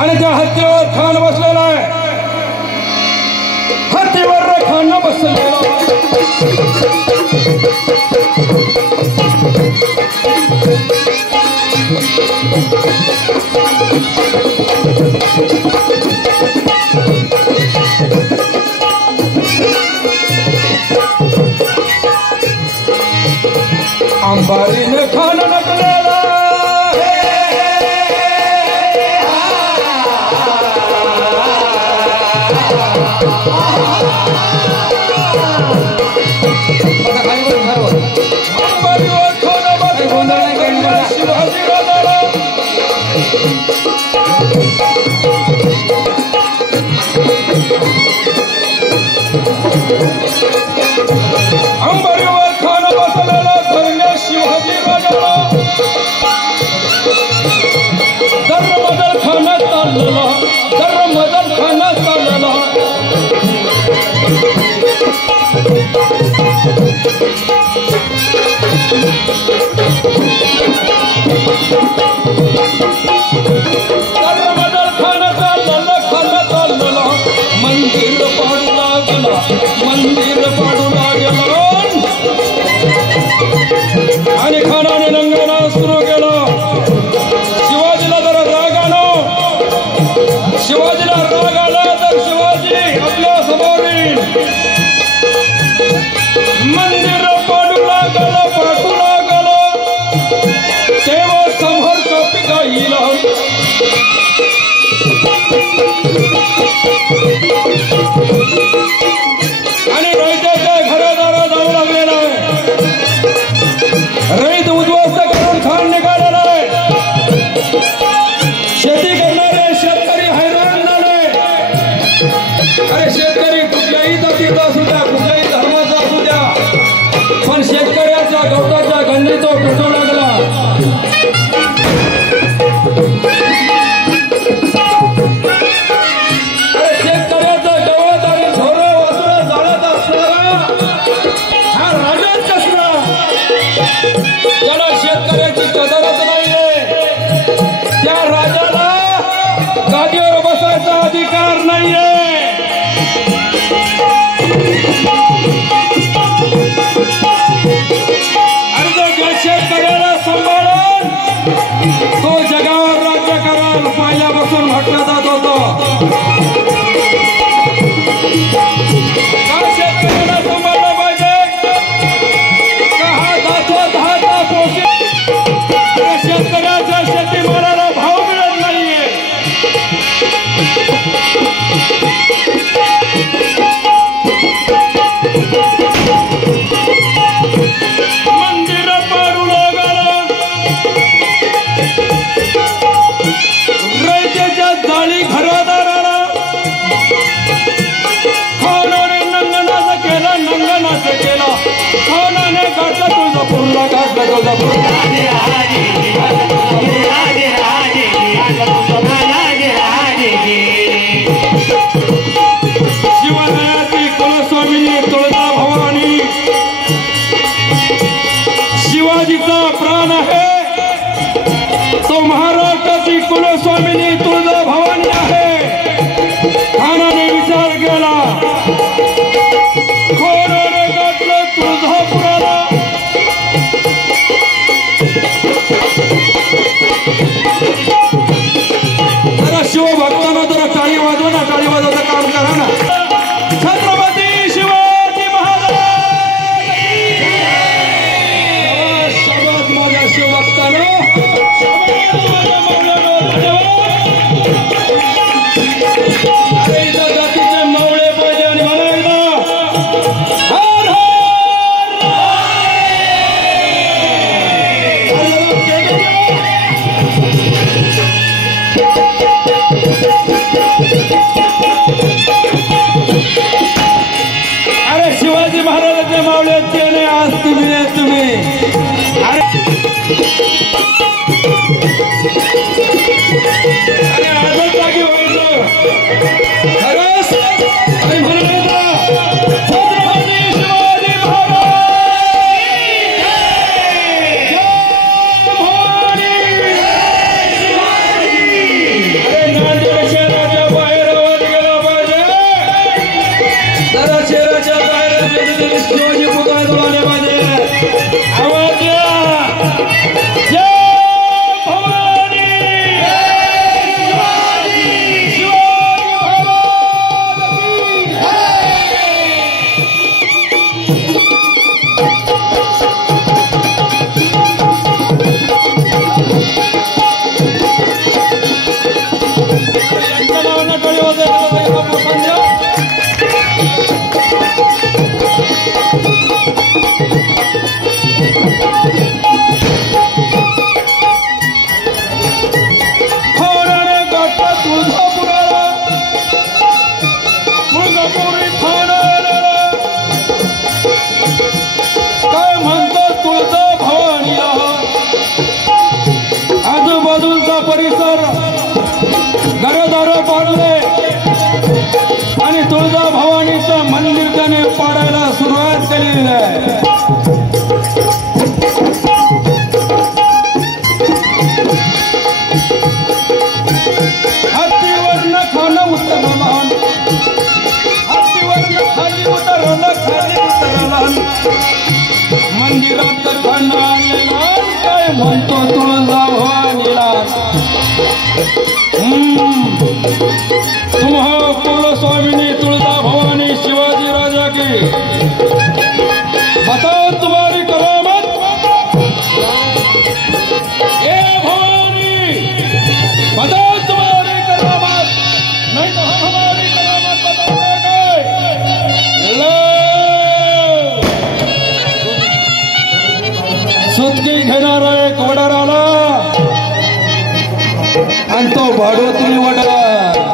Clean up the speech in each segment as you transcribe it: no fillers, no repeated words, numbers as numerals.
आणि त्या हत्तीवर खान बसलेला आहे. हत्तीवर खान बसलेला अंबारीने खान नकलेला शिवाजी राजाला अंबारीवर खान बसलेला धरण्या शिवाजी राजाला दरबदल खाना चाललेला दरबदल खाना चाललेला दरबदल खाना चाललेला मंदिर पाडू लागला मंदिर पाडू लागला आणि खानाने रंगना सुरू केला. शिवाजीला जरा राग आला शिवाजीला राग आला तर शिवाजी आपल्या समोर येईल. मंदिर पाडू लागला तेव्हा समोर कपी येईल. आणि रयतेच्या घरादारा जाऊ लागलेला आहे. रयत उद्ध्वस्त करून खान निघालेला आहे. शेती करणारे शेतकरी हैराण झाले. अरे शेतकरी कुठल्याही जातीचा असू द्या कुठल्याही धर्माचा असू द्या पण शेतकऱ्याच्या गवताच्या गंडीत तो पेटू लागला. त्याला शेतकऱ्याची कदरच नाहीये. त्या राजाला गादीवर बसायचा अधिकार नाहीये. अरे जो शेतकऱ्याला सांभाळून तो जगावर राज्य कराल पहिल्यापासून म्हटलं जात होतं. का शेतकऱ्याला सांभाळलं पाहिजे शेतकऱ्याच्या शेतीमालाला भाव मिळत नाहीये. मंदिर पाडू लागला रयतेच्या जाळी घरादाराला खानाने नंगनाच केला खानाने काढला तुळजापूरला काढला तुळजापूरला आलेलं आहे. हत्तीवरनं खाणं उतरलं, हत्तीवरनं खाली उतरलं, खाली उतरलं. मंदिरात खाणं आलेलं काय म्हणतो तुळजाभवानीला. तुम हो कुल स्वामिनी तुळजा भवानी शिवाजी राजा की. बताओ तुम्हारी करामत. ए भवानी बताओ तुम्हारी करामत, नहीं तो हम हमारी करामत बता देंगे. सुटकी घेणारा एक वडार आला आणि तो भाडोत्री वडार.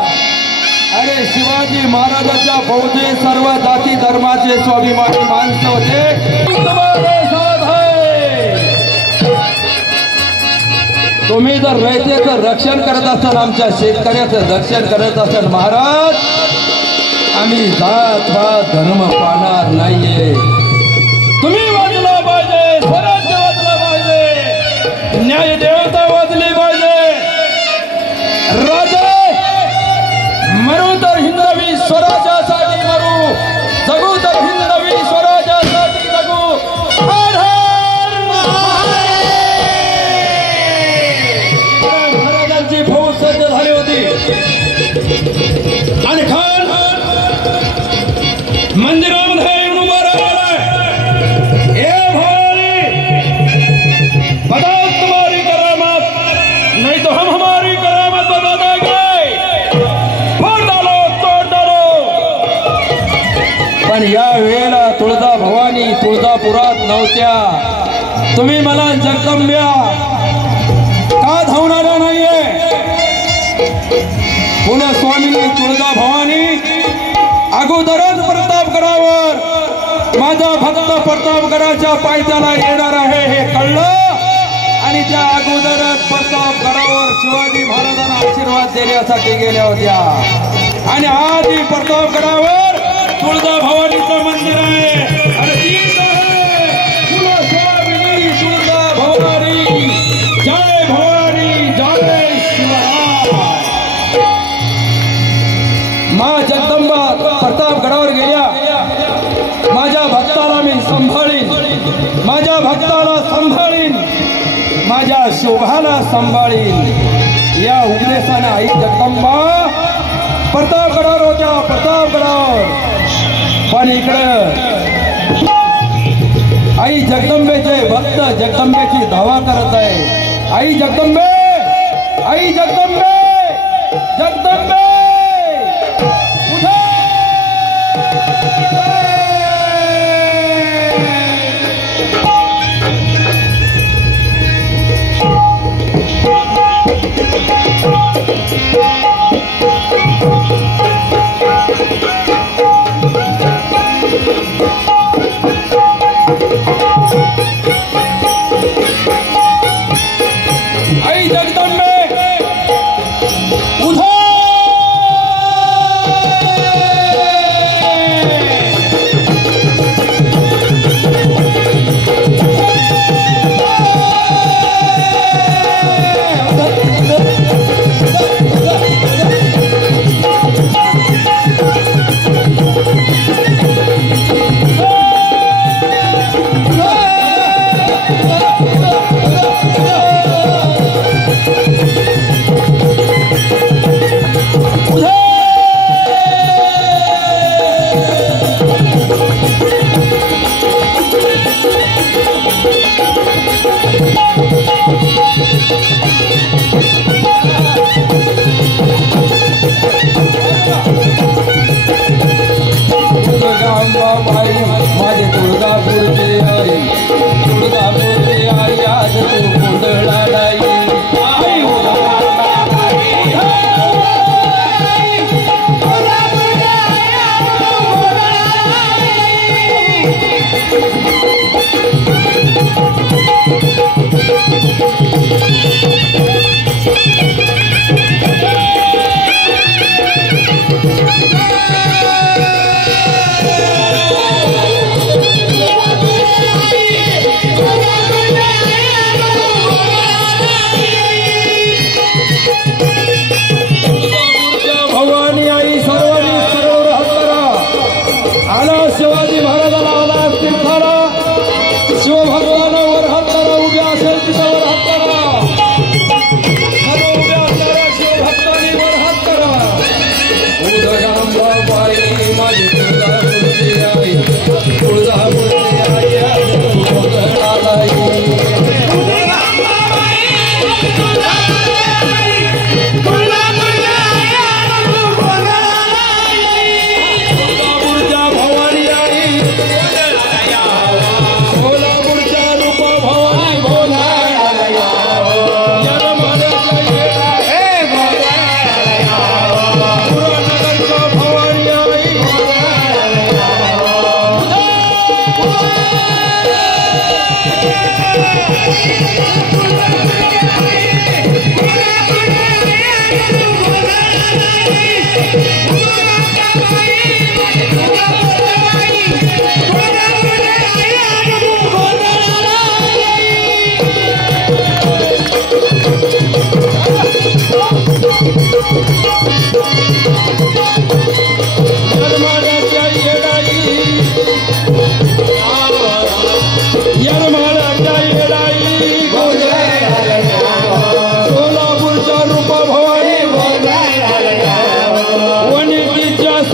अरे शिवाजी महाराजांच्या फौजे सर्व जाती धर्माचे स्वाभिमानी माणसं होते. तुम्ही जर रयतेचं रक्षण करत असाल, आमच्या शेतकऱ्याचं रक्षण करत असाल महाराज, आम्ही जात पात धर्म पाहणार नाहीये. तुम्ही वाचला पाहिजे, स्वराज्य वाचलं पाहिजे, न्याय देवता वाचली पाहिजे. राजे मरू तर हिंदवी स्वराज्यासाठी मरू, जगू तर हिंदवी स्वराज्यासाठी जगू. हर हर महाराजांची फौज सज्ज झाली होती आणि खान मंदिरामध्ये येऊन उभा राहिला. ए भवानी बताओ तुम्हारी करामत, नहीं तो हम हमारी करामत बता देंगे. फोड़ डालो, तोड़ डालो. पण या वेळेला तुळजा भवानी तुळजापुरात नव्हत्या. तुम्ही मला जगदंब्या का धावणारा नाहीये. पुन्हा स्वामीनी तुळजा भवानी अगोदरच प्रतापगडावर माझा भक्त प्रतापगडाच्या पायथ्याला येणार आहे हे कळलं आणि त्या अगोदरच प्रतापगडावर शिवाजी महाराजांना आशीर्वाद देण्यासाठी गेल्या होत्या. आणि आज ही प्रतापगडावर तुळजा भवानीचं मंदिर आहे. आणि तीच आहे कुलस्वामिनी तुळजा भवानी. जय भवानी, जय शिवराय. मा जगदंबा प्रतापगडावर गेल्या. माझ्या भक्ताला मी सांभाळीन, माझ्या भक्ताला सांभाळीन, माझ्या शोभाला सांभाळीन. या उद्देशाने आई जगदंबा प्रतापगडावर होत्या, प्रतापगडावर. पण इकडं आई जगदंबेचे भक्त जगदंबेची धावा करत आहे. आई जगदंबे, आई जगदंबे, जगदंबे आई जगदंबे उधर. माझे तुळजापूरचे आई, तुळजापूरचे आई आज तू गोंधळालाई. आई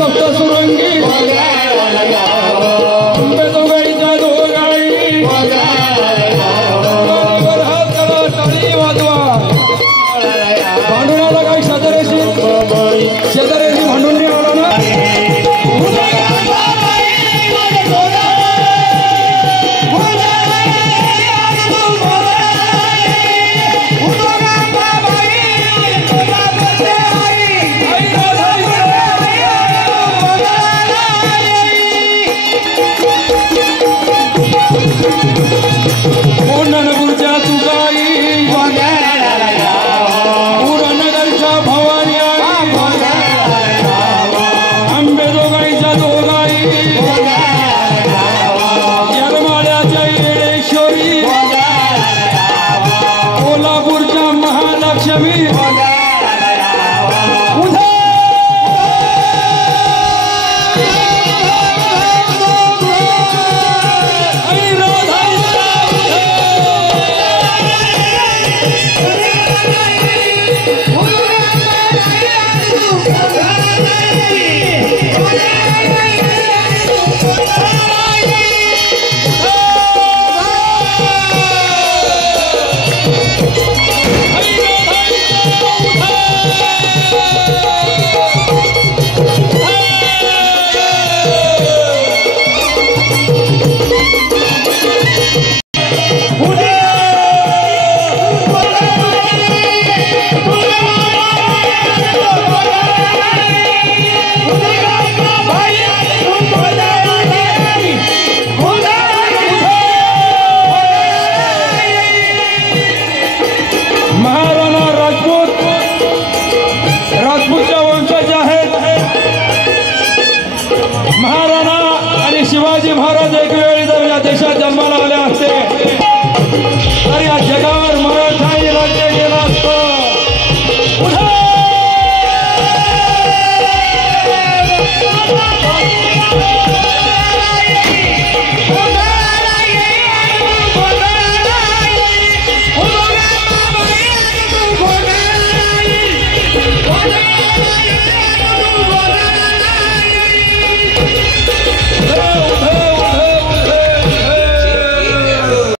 फक्त